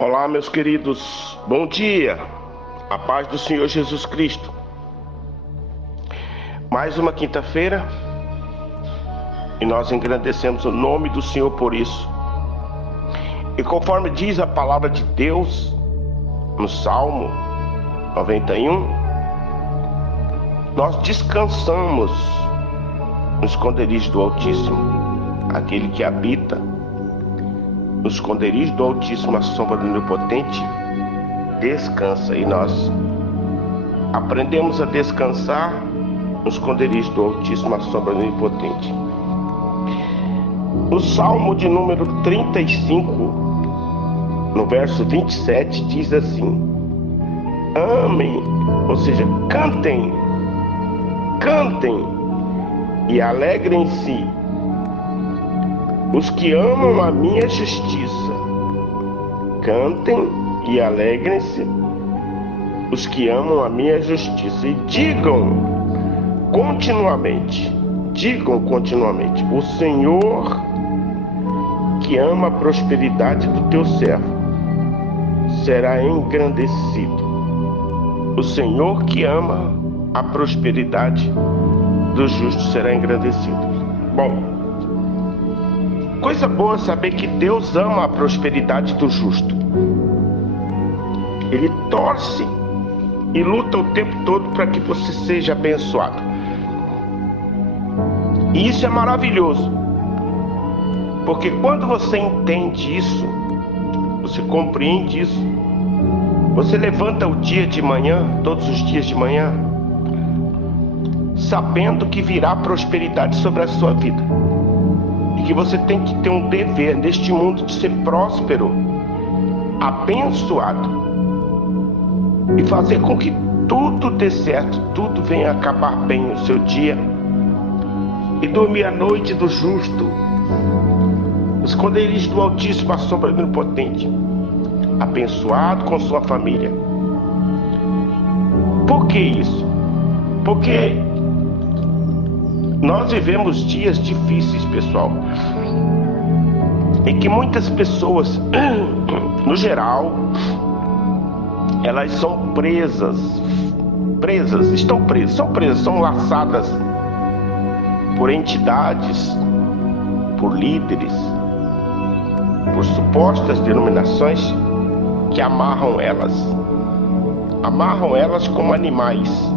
Olá, meus queridos, bom dia, a paz do Senhor Jesus Cristo. Mais uma quinta-feira e nós engrandecemos o nome do Senhor por isso. E conforme diz a palavra de Deus no Salmo 91, nós descansamos no esconderijo do Altíssimo. Aquele que habita no esconderijo do Altíssimo, a sombra do Onipotente, descansa. E nós aprendemos a descansar no esconderijo do Altíssimo, a sombra do Onipotente. No Salmo de número 35, no verso 27, diz assim: amem, ou seja, cantem e alegrem-se os que amam a minha justiça. Cantem e alegrem-se os que amam a minha justiça. E digam continuamente, o Senhor que ama a prosperidade do teu servo será engrandecido. O Senhor que ama a prosperidade do justo será engrandecido. Bom, coisa boa saber que Deus ama a prosperidade do justo. Ele torce e luta o tempo todo para que você seja abençoado. E isso é maravilhoso, porque quando você entende isso, você compreende isso, você levanta o dia de manhã, todos os dias de manhã, sabendo que virá prosperidade sobre a sua vida. E que você tem que ter um dever neste mundo de ser próspero, abençoado, e fazer com que tudo dê certo, tudo venha acabar bem no seu dia, e dormir a noite do justo, esconderijo do Altíssimo, a sombra do Onipotente, abençoado com sua família. Por que isso? Porque nós vivemos dias difíceis, pessoal, em que muitas pessoas, no geral, elas são são laçadas por entidades, por líderes, por supostas denominações que amarram elas como animais.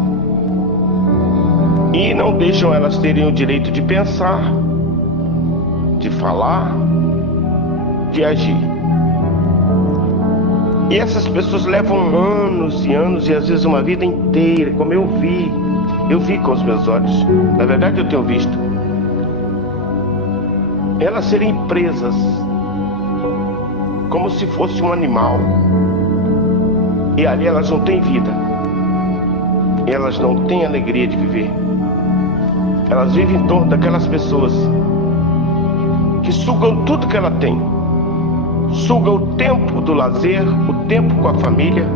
E não deixam elas terem o direito de pensar, de falar, de agir. E essas pessoas levam anos e anos, e às vezes uma vida inteira, como eu vi com os meus olhos, na verdade eu tenho visto, elas serem presas como se fosse um animal. E ali elas não têm vida, elas não têm alegria de viver. Elas vivem em torno daquelas pessoas que sugam tudo que ela tem. Sugam o tempo do lazer, o tempo com a família,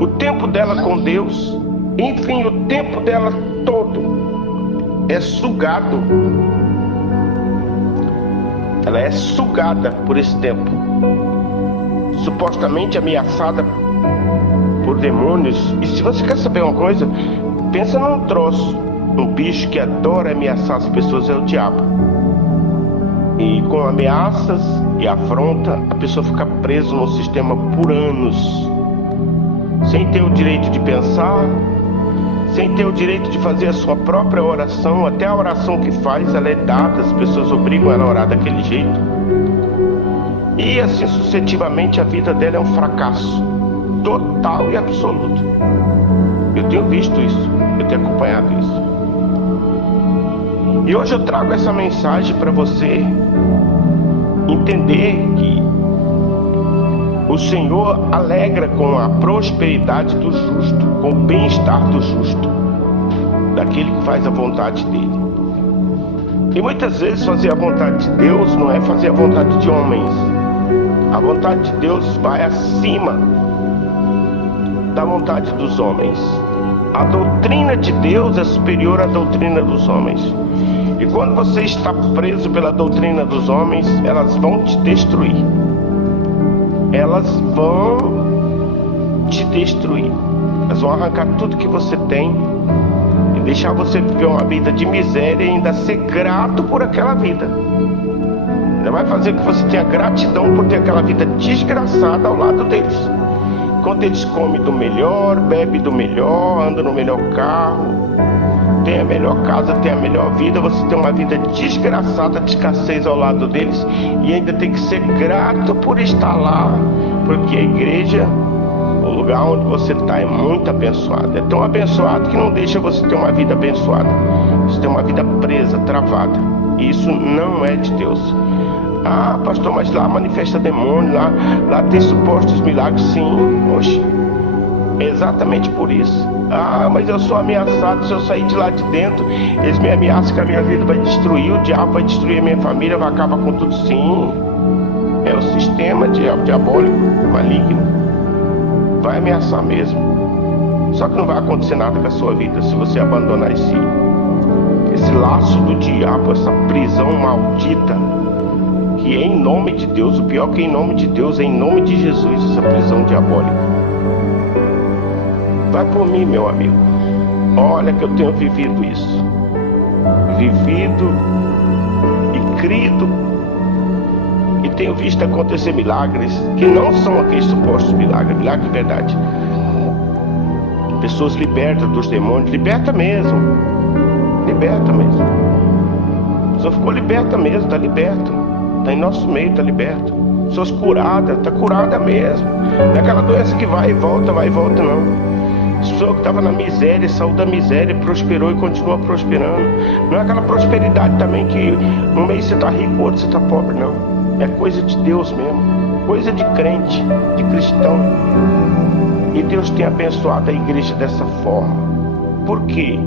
o tempo dela com Deus, enfim, o tempo dela todo é sugado. Ela é sugada por esse tempo, supostamente ameaçada por demônios. E se você quer saber uma coisa, pensa num troço. Um bicho que adora ameaçar as pessoas é o diabo. E com ameaças e afronta, a pessoa fica presa no sistema por anos, sem ter o direito de pensar, sem ter o direito de fazer a sua própria oração. Até a oração que faz, ela é dada, as pessoas obrigam ela a orar daquele jeito. E assim sucessivamente, a vida dela é um fracasso total e absoluto. Eu tenho visto isso, eu tenho acompanhado isso. E hoje eu trago essa mensagem para você entender que o Senhor alegra com a prosperidade do justo, com o bem-estar do justo, daquele que faz a vontade dele. E muitas vezes fazer a vontade de Deus não é fazer a vontade de homens. A vontade de Deus vai acima da vontade dos homens. A doutrina de Deus é superior à doutrina dos homens. E quando você está preso pela doutrina dos homens, elas vão te destruir. elas vão te destruir. Elas vão arrancar tudo que você tem e deixar você viver uma vida de miséria e ainda ser grato por aquela vida. Ainda vai fazer que você tenha gratidão por ter aquela vida desgraçada ao lado deles. Enquanto eles comem do melhor, bebem do melhor, andam no melhor carro, tem a melhor casa, tem a melhor vida, você tem uma vida desgraçada de escassez ao lado deles e ainda tem que ser grato por estar lá, porque a igreja, o lugar onde você está, é muito abençoado. É tão abençoado que não deixa você ter uma vida abençoada. Você tem uma vida presa, travada. E isso não é de Deus. Ah, pastor, mas lá manifesta demônio, lá tem supostos milagres. Sim, oxe, exatamente por isso. Ah, mas eu sou ameaçado. Se eu sair de lá de dentro, eles me ameaçam que a minha vida vai destruir, o diabo vai destruir a minha família, vai acabar com tudo. Sim, é o sistema diabólico, maligno. Vai ameaçar mesmo. Só que não vai acontecer nada com a sua vida se você abandonar esse laço do diabo, essa prisão maldita, que é em nome de Deus. O pior que é em nome de Deus, é em nome de Jesus, essa prisão diabólica. Vai por mim, meu amigo. Olha que eu tenho vivido isso. Vivido e crido, e tenho visto acontecer milagres que não são aqueles supostos milagres, milagre de verdade. Pessoas libertas dos demônios, liberta mesmo. Liberta mesmo. A pessoa ficou liberta mesmo, está liberta. Está em nosso meio, está liberta. Pessoas curadas, está curada mesmo. Não é aquela doença que vai e volta, não. A pessoa que estava na miséria, saiu da miséria, prosperou e continua prosperando. Não é aquela prosperidade também que um mês você está rico, outro você está pobre, não. É coisa de Deus mesmo, coisa de crente, de cristão. E Deus tem abençoado a igreja dessa forma. Por quê?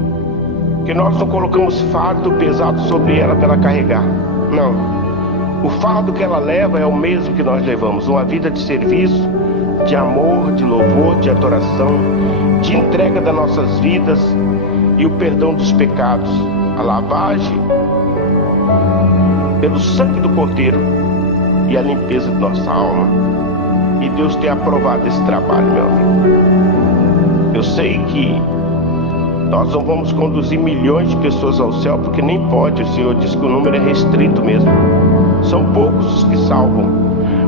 Porque nós não colocamos fardo pesado sobre ela para ela carregar. Não. O fardo que ela leva é o mesmo que nós levamos. Uma vida de serviço, de amor, de louvor, de adoração, de entrega das nossas vidas e o perdão dos pecados. A lavagem pelo sangue do Cordeiro e a limpeza de nossa alma. E Deus tem aprovado esse trabalho, meu amigo. Eu sei que nós não vamos conduzir milhões de pessoas ao céu, porque nem pode. O Senhor diz que o número é restrito mesmo. São poucos os que salvam,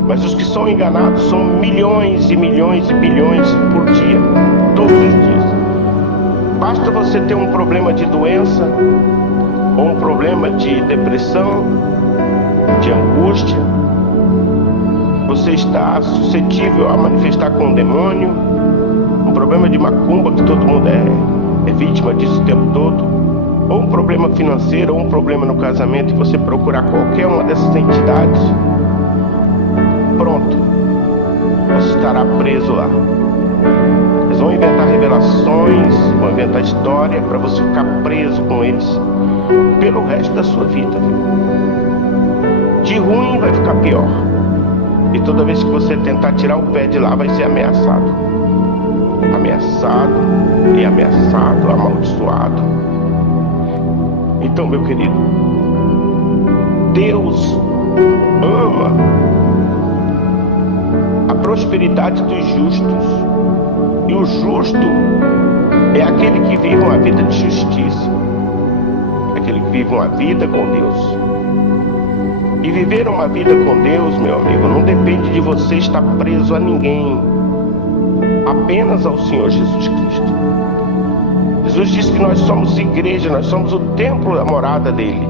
mas os que são enganados são milhões e milhões e bilhões por dia, todos os dias. Basta você ter um problema de doença, ou um problema de depressão, de angústia, você está suscetível a manifestar com um demônio, um problema de macumba, que todo mundo é vítima disso o tempo todo, ou um problema financeiro, ou um problema no casamento, e você procurar qualquer uma dessas entidades, pronto, você estará preso lá. Eles vão inventar revelações, vão inventar história para você ficar preso com eles pelo resto da sua vida. De ruim vai ficar pior. E toda vez que você tentar tirar o pé de lá, vai ser ameaçado. Ameaçado e ameaçado, amaldiçoado. Então, meu querido, Deus ama a prosperidade dos justos. E o justo é aquele que vive uma vida de justiça. Aquele que vive uma vida com Deus. E viver uma vida com Deus, meu amigo, não depende de você estar preso a ninguém, apenas ao Senhor Jesus Cristo. Jesus disse que nós somos igreja, nós somos o templo da morada dele.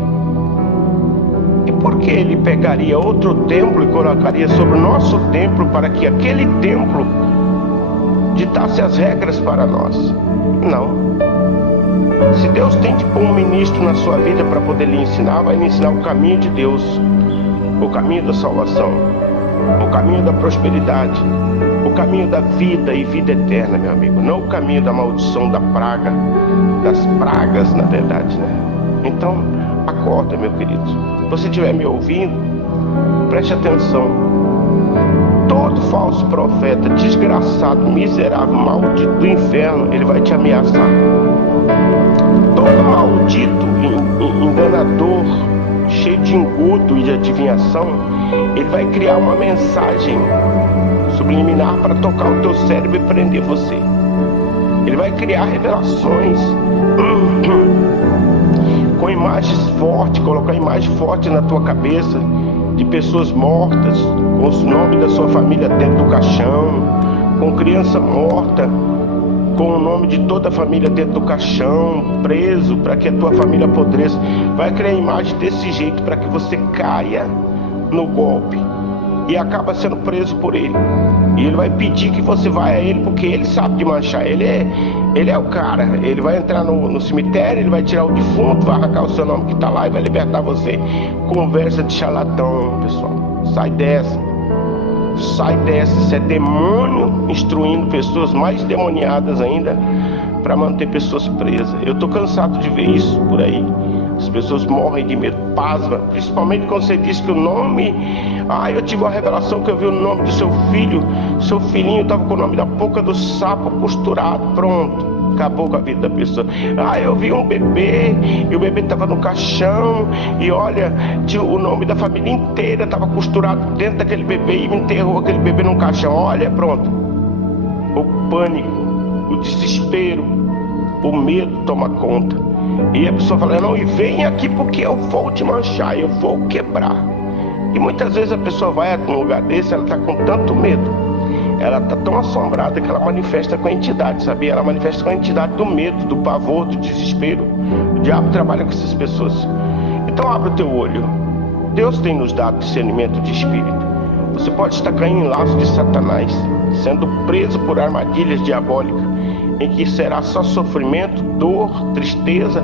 E por que ele pegaria outro templo e colocaria sobre o nosso templo para que aquele templo ditasse as regras para nós? Não. Se Deus tem de pôr um ministro na sua vida para poder lhe ensinar, vai lhe ensinar o caminho de Deus, o caminho da salvação, o caminho da prosperidade, o caminho da vida e vida eterna, meu amigo. Não o caminho da maldição, da praga, das pragas, na verdade, né? Então, acorda, meu querido. Se você estiver me ouvindo, preste atenção. Todo falso profeta, desgraçado, miserável, maldito do inferno, ele vai te ameaçar. Todo maldito, enganador, cheio de engodo e de adivinhação, ele vai criar uma mensagem subliminar para tocar o teu cérebro e prender você. Ele vai criar revelações com imagens fortes, colocar imagem forte na tua cabeça de pessoas mortas, com os nomes da sua família dentro do caixão, com criança morta, com o nome de toda a família dentro do caixão, preso, para que a tua família apodreça. Vai criar imagem desse jeito para que você caia no golpe e acaba sendo preso por ele. E ele vai pedir que você vá a ele, porque ele sabe de manchar. Ele é o cara. Ele vai entrar no cemitério, ele vai tirar o defunto, vai arrancar o seu nome que está lá e vai libertar você. Conversa de charlatão, pessoal. Sai dessa. Sai dessa. Isso é demônio instruindo pessoas mais demoniadas ainda para manter pessoas presas. Eu estou cansado de ver isso por aí. As pessoas morrem de medo, pasma, principalmente quando você diz que o nome... eu tive uma revelação que eu vi o nome do seu filho. Seu filhinho estava com o nome da boca do sapo costurado. Pronto, acabou com a vida da pessoa. Eu vi um bebê e o bebê estava no caixão. E olha, o nome da família inteira estava costurado dentro daquele bebê e me enterrou aquele bebê num caixão. Olha, pronto. O pânico, o desespero, o medo toma conta. E a pessoa fala, não, e vem aqui porque eu vou te manchar, eu vou quebrar. E muitas vezes a pessoa vai a um lugar desse, ela está com tanto medo, ela está tão assombrada que ela manifesta com a entidade, sabia? Ela manifesta com a entidade do medo, do pavor, do desespero. O diabo trabalha com essas pessoas. Então abre o teu olho. Deus tem nos dado discernimento de espírito. Você pode estar caindo em laço de Satanás, sendo preso por armadilhas diabólicas, em que será só sofrimento, dor, tristeza,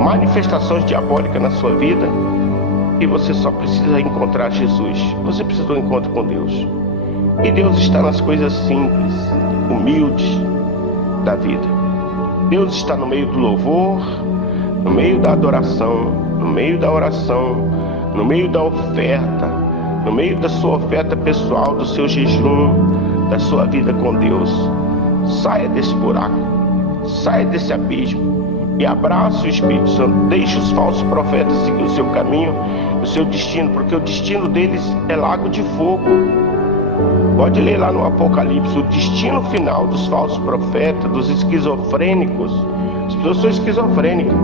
manifestações diabólicas na sua vida. E você só precisa encontrar Jesus. Você precisa de um encontro com Deus. E Deus está nas coisas simples, humildes da vida. Deus está no meio do louvor, no meio da adoração, no meio da oração, no meio da oferta, no meio da sua oferta pessoal, do seu jejum, da sua vida com Deus. Saia desse buraco, saia desse abismo e abrace o Espírito Santo. Deixe os falsos profetas seguir o seu caminho, o seu destino, porque o destino deles é lago de fogo. Pode ler lá no Apocalipse, o destino final dos falsos profetas, dos esquizofrênicos. As pessoas são esquizofrênicas,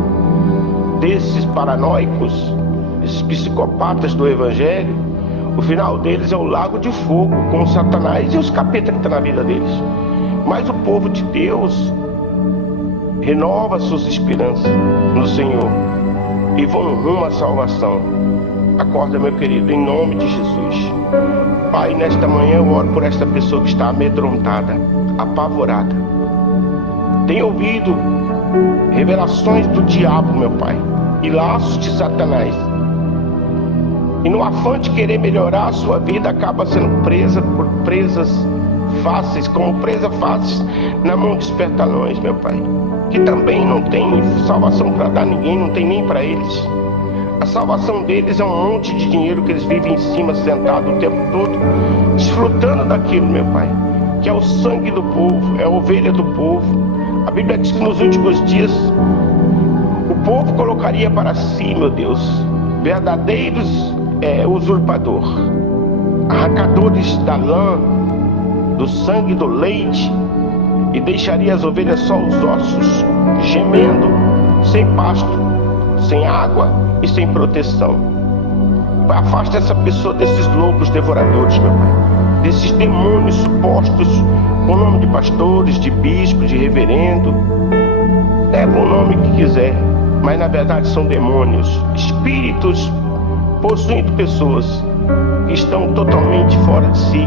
desses paranoicos, esses psicopatas do Evangelho. O final deles é o lago de fogo, com o Satanás e os capetas que estão na vida deles. Mas o povo de Deus renova suas esperanças no Senhor e vão rumo à salvação. Acorda, meu querido, em nome de Jesus. Pai, nesta manhã eu oro por esta pessoa que está amedrontada, apavorada. Tem ouvido revelações do diabo, meu Pai, e laços de Satanás. E no afã de querer melhorar a sua vida, acaba sendo presa por presas fáceis, como presa fáceis na mão de espertalhões, meu Pai, que também não tem salvação para dar a ninguém, não tem nem para eles. A salvação deles é um monte de dinheiro que eles vivem em cima, sentado o tempo todo, desfrutando daquilo, meu Pai, que é o sangue do povo, é a ovelha do povo. A Bíblia diz que nos últimos dias o povo colocaria para si, meu Deus, verdadeiros usurpador, arrancadores da lã, do sangue, do leite, e deixaria as ovelhas só os ossos, gemendo, sem pasto, sem água e sem proteção. Afasta essa pessoa desses lobos devoradores, meu Pai, desses demônios supostos com o nome de pastores, de bispos, de reverendo. Leva o nome que quiser, mas na verdade são demônios, espíritos possuindo pessoas que estão totalmente fora de si,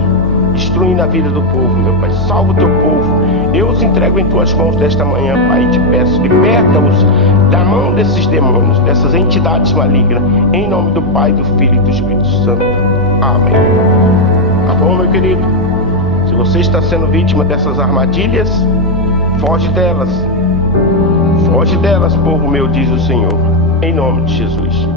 destruindo a vida do povo, meu Pai. Salva o teu povo. Eu os entrego em tuas mãos desta manhã, Pai, e te peço, liberta-os da mão desses demônios, dessas entidades malignas, em nome do Pai, do Filho e do Espírito Santo. Amém. Tá bom, meu querido? Se você está sendo vítima dessas armadilhas, foge delas. Foge delas, povo meu, diz o Senhor, em nome de Jesus.